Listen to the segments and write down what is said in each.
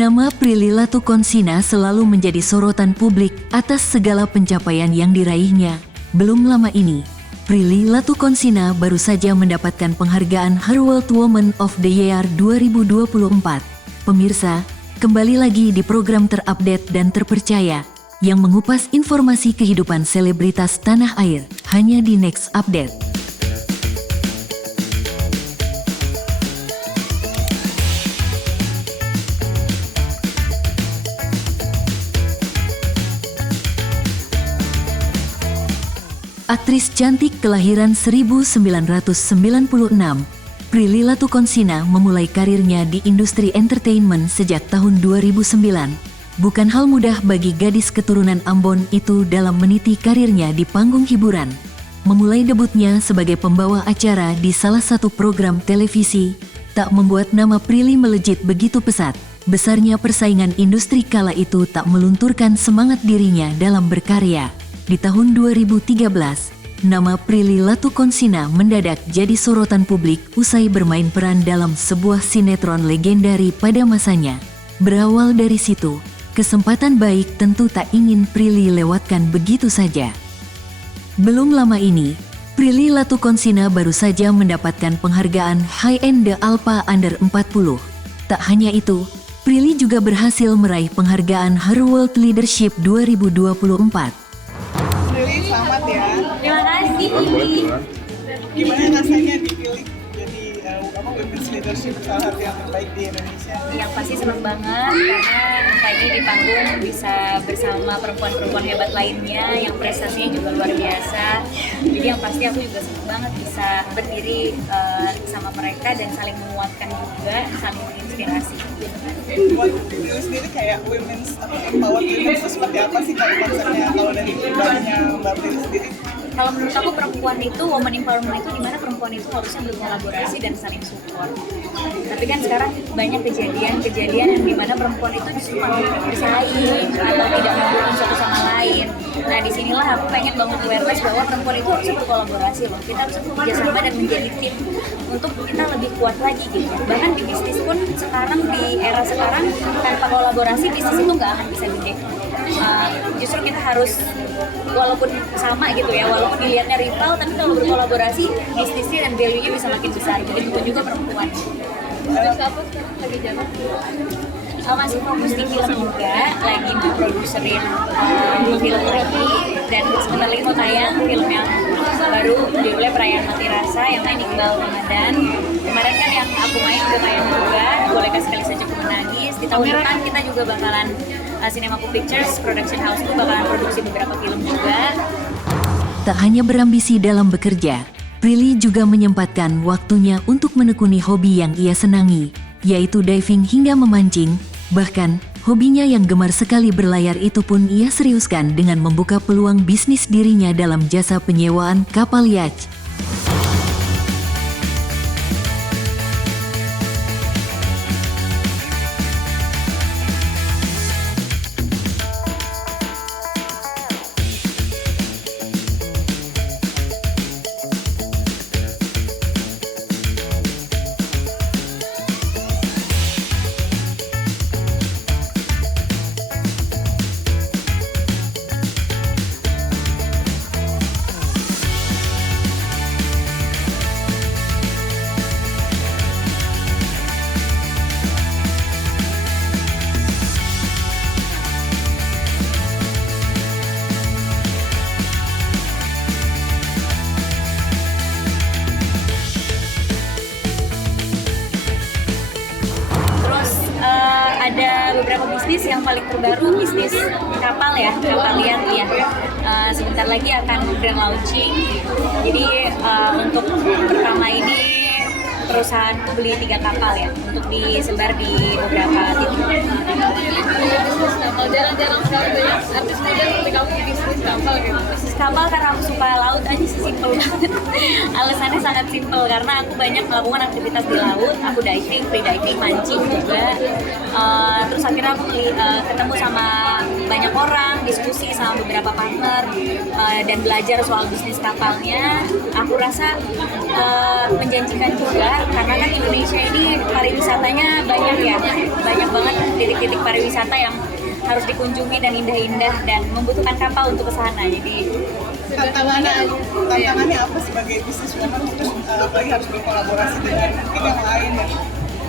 Nama Prilly Latukonsina selalu menjadi sorotan publik atas segala pencapaian yang diraihnya. Belum lama ini, Prilly Latukonsina baru saja mendapatkan penghargaan Her World Woman of the Year 2024. Pemirsa, kembali lagi di program terupdate dan terpercaya yang mengupas informasi kehidupan selebritas tanah air, hanya di Next Update. Aktris cantik kelahiran 1996, Prilly Latukonsina memulai karirnya di industri entertainment sejak tahun 2009. Bukan hal mudah bagi gadis keturunan Ambon itu dalam meniti karirnya di panggung hiburan. Memulai debutnya sebagai pembawa acara di salah satu program televisi, tak membuat nama Prilly melejit begitu pesat. Besarnya persaingan industri kala itu tak melunturkan semangat dirinya dalam berkarya. Di tahun 2013, nama Prilly Latukonsina mendadak jadi sorotan publik usai bermain peran dalam sebuah sinetron legendari pada masanya. Berawal dari situ, kesempatan baik tentu tak ingin Prilly lewatkan begitu saja. Belum lama ini, Prilly Latukonsina baru saja mendapatkan penghargaan High End The Alpha Under 40. Tak hanya itu, Prilly juga berhasil meraih penghargaan Her World Leadership 2024. Selamat ya. Terima kasih. Gimana rasanya dipilih jadi Women's Leadership salah satu yang terbaik di Indonesia? Yang pasti senang banget karena tadi di panggung bisa bersama perempuan-perempuan hebat lainnya yang prestasinya juga luar biasa. Jadi yang pasti aku juga senang banget bisa berdiri sama mereka dan saling menguatkan juga, saling menginspirasi. Buat diri sendiri kayak women's atau empowered women itu seperti apa sih kalau konsepnya kalau dari pribadinya Mbak Prilly sendiri? Kalau menurut aku perempuan itu, woman empowerment itu dimana perempuan itu harusnya berkolaborasi dan saling support. Tapi kan sekarang banyak kejadian yang dimana perempuan itu justru malah bersaing atau tidak mendukung satu sama lain. Nah disinilah aku pengen bangun awareness bahwa perempuan itu harusnya berkolaborasi loh. Kita harus bekerja sama dan menjadi tim untuk kita lebih kuat lagi gitu. Bahkan di bisnis pun sekarang, di era sekarang, tanpa kolaborasi bisnis itu nggak akan bisa gede. Justru kita harus walaupun sama gitu ya, walaupun dilihatnya rival, tapi kalau berkolaborasi bisnisnya dan value-nya bisa makin besar. Jadi itu juga perempuan. Apa sekarang lagi jalan? Masih fokus di film juga, lagi produserin film lagi, dan sebentar lagi mau tayang film yang baru judulnya Perayaan Mati Rasa yang main Iqbal Ramadan. Kemarin kan yang aku main udah tayang juga, Bolehkah Sekali Saja Ku Menangis. Di tahun depan kita juga bakalan Cinemaku Pictures Production House tuh bakalan produksi beberapa film juga. Tak hanya berambisi dalam bekerja, Prilly juga menyempatkan waktunya untuk menekuni hobi yang ia senangi, yaitu diving hingga memancing. Bahkan, hobinya yang gemar sekali berlayar itu pun ia seriuskan dengan membuka peluang bisnis dirinya dalam jasa penyewaan kapal yacht. Ada beberapa bisnis yang paling terbaru, bisnis kapal ya, kapal lihat ya. Sebentar lagi akan grand launching. Jadi untuk pertama ini perusahaanku beli 3 kapal ya, untuk disebar di beberapa titik. Kalau jarang-jarang sekali banyak artis muda seperti kamu di bisnis kapal gitu. Bisnis kapal karena aku suka laut aja sih, simple banget. Alasannya sangat simple karena aku banyak melakukan aktivitas di laut. Aku diving, free diving, mancing juga. Terus akhirnya aku ketemu sama banyak orang, diskusi sama beberapa partner dan belajar soal bisnis kapalnya. aku rasa menjanjikan juga, karena kan Indonesia ini pariwisatanya banyak ya, banyak banget titik-titik pariwisata yang harus dikunjungi dan indah-indah dan membutuhkan kapal untuk ke sana. Jadi tantangannya apa sebagai bisniswoman, terus apalagi harus berkolaborasi dengan mungkin yang lain dan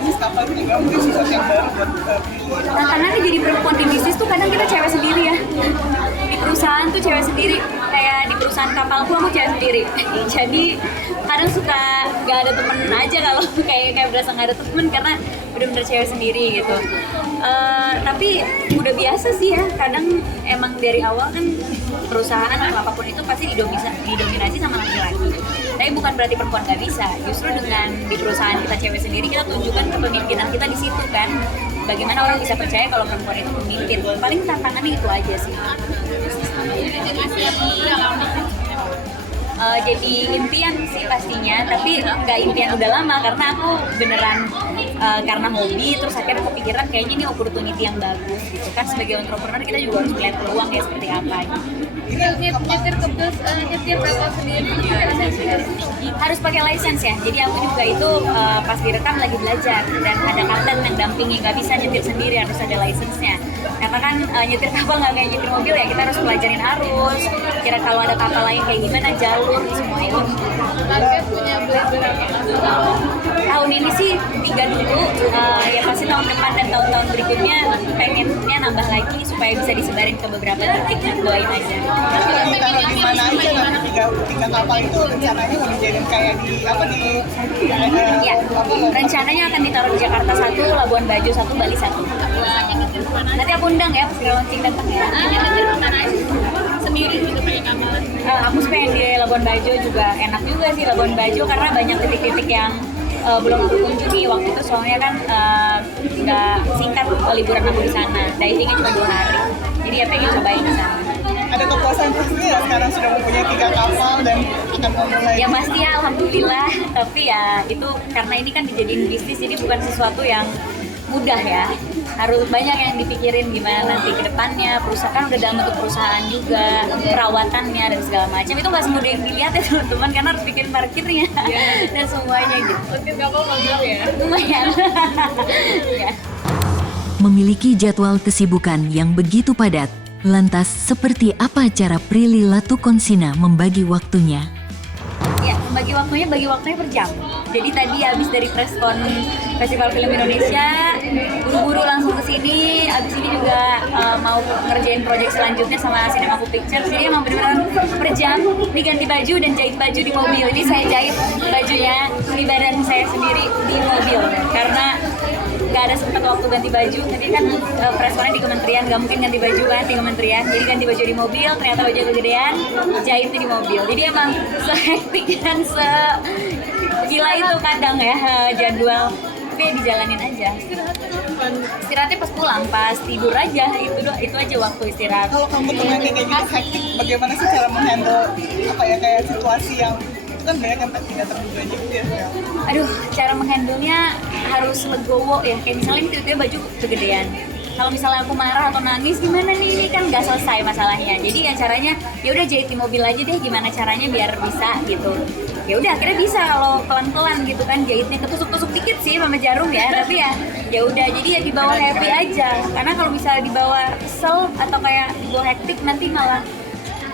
bisnis kapal itu juga mungkin sesuatu yang baru buat Prilly. tantangannya jadi perempuan di bisnis tuh kadang kita cewek sendiri ya, di perusahaan tuh cewek sendiri, kayak di perusahaan kapalku aku cewek sendiri. Jadi kadang suka gak ada temen aja kalau kayak berasa gak ada temen karena bener-bener cewek sendiri gitu. Tapi udah biasa sih ya, kadang emang dari awal kan perusahaan atau apapun itu pasti didominasi sama laki-laki. Tapi bukan berarti perempuan gak bisa, justru dengan di perusahaan kita cewek sendiri kita tunjukkan kepemimpinan kita di situ kan. Bagaimana orang bisa percaya kalau perempuan itu pemimpin. Paling tantangannya itu aja sih. Jadi impian sih pastinya, tapi nggak impian udah lama karena aku beneran karena hobi terus akhirnya kepikiran kayaknya ini opportunity yang bagus gitu kan. Sebagai entrepreneur kita juga harus melihat peluang ya seperti apa gitu. Nyetir kapal sendiri Harus pakai license ya, jadi aku juga itu pas direkam lagi belajar dan ada kapten yang dampingi, nggak bisa nyetir sendiri, harus ada license-nya. Karena kan nyetir kapal nggak kayak nyetir mobil ya, kita harus pelajarin arus, kira kalau ada kapal lain kayak gimana, jalur, semua itu. target punya beli berapa? Tahun ini sih 3 dulu, ya pasti tahun depan dan tahun-tahun berikutnya pengennya nambah lagi supaya bisa disebarin ke beberapa titik, doain aja. Ditaruh di mana aja nanti tiga kapal itu rencananya mau dijadiin kayak di Ya, rencananya akan ditaruh di Jakarta 1, Labuan Bajo 1, Bali 1. Nanti aku undang ya, pas launching datang ya. Sendiri gitu pengen kapal. Aku pengen di Labuan Bajo juga, enak juga sih Labuan Bajo karena banyak titik-titik yang belum aku kunjungi. Waktu itu soalnya kan nggak singkat liburan aku di sana, divingnya cuma 2 hari, jadi ya pengen cobain di sana. ada kepuasan tersendiri ya sekarang sudah mempunyai 3 kapal dan akan memulai. Ya pasti ya, alhamdulillah, tapi ya itu karena ini kan dijadiin bisnis, jadi bukan sesuatu yang mudah ya, harus banyak yang dipikirin gimana nanti ke depannya. Perusahaan kan udah dalam bentuk perusahaan juga, perawatannya dan segala macam itu nggak semudah yang dilihat ya teman-teman, karena harus bikin parkirnya dan semuanya gitu. Mungkin kapal modal ya. Lumayan. Ya. Memiliki jadwal kesibukan yang begitu padat, lantas seperti apa cara Prilly Latukonsina membagi waktunya? Ya, bagi waktunya per jam. Jadi tadi habis dari preskon Festival Film Indonesia, buru-buru langsung ke sini. Habis ini juga mau ngerjain proyek selanjutnya sama Cinemaku Pictures. Jadi emang benar-benar per jam. Ini ganti baju dan jahit baju di mobil. Ini saya jahit bajunya di badan saya sendiri di mobil karena nggak ada sempat waktu ganti baju. Tadi kan preskonnya di kementerian, nggak mungkin ganti baju kan di kementerian. Jadi ganti baju di mobil, ternyata baju kegedean, jahitnya di mobil. Jadi emang se-hektik dan gila itu kadang ya jadwal, tapi ya dijalanin aja. Istirahatnya pas pulang, pas tidur aja, itu aja waktu istirahat. Kalau kamu teman kayak gitu hektik, bagaimana sih cara menghandle apa ya kayak situasi yang itu kan banyak yang tidak terduga gitu ya? Aduh, cara menghandle-nya harus legowo ya. Kayak misalnya ini tiba-tiba baju kegedean. Kalau misalnya aku marah atau nangis gimana nih? Ini kan nggak selesai masalahnya. Jadi ya caranya ya udah jahit di mobil aja deh. Gimana caranya biar bisa gitu. Ya udah akhirnya bisa kalau pelan-pelan gitu kan, jahitnya ketusuk-tusuk dikit sih sama jarum ya. Tapi ya udah jadi ya dibawa happy aja. Karena kalau misalnya dibawa kesel atau kayak dibawa hektik nanti malah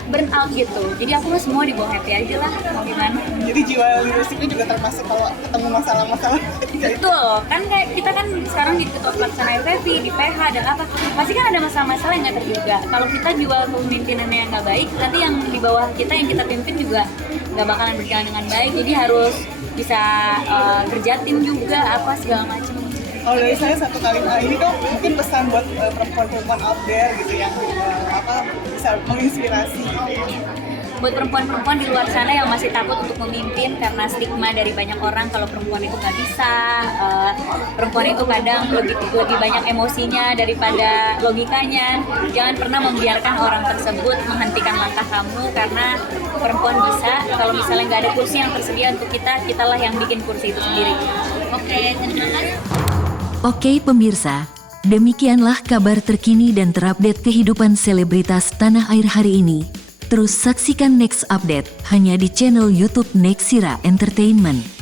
burn out gitu. Jadi aku mah semua dibawa happy aja lah, mau gimana. Jadi jiwa leadershipnya juga termasuk kalau ketemu masalah-masalah. Betul, kan kayak kita kan sekarang di ketua pelaksana FFV, di PH dan apa, pasti kan ada masalah-masalah yang nggak terduga. Kalau kita jual kepemimpinannya yang nggak baik, nanti yang di bawah kita yang kita pimpin juga nggak bakalan berjalan dengan baik. Jadi harus bisa kerja tim juga, apa segala macam. Kalau dari saya satu kalimat ini dong, mungkin pesan buat perempuan-perempuan out there gitu yang bisa menginspirasi gitu ya. Buat perempuan-perempuan di luar sana yang masih takut untuk memimpin karena stigma dari banyak orang kalau perempuan itu nggak bisa, perempuan itu kadang lebih banyak emosinya daripada logikanya. Jangan pernah membiarkan orang tersebut menghentikan langkah kamu karena perempuan bisa. Kalau misalnya nggak ada kursi yang tersedia untuk kita, kitalah yang bikin kursi itu sendiri. Oke, terima kasih. Oke pemirsa, demikianlah kabar terkini dan terupdate kehidupan selebritas tanah air hari ini. Terus saksikan Next Update hanya di channel YouTube Nexira Entertainment.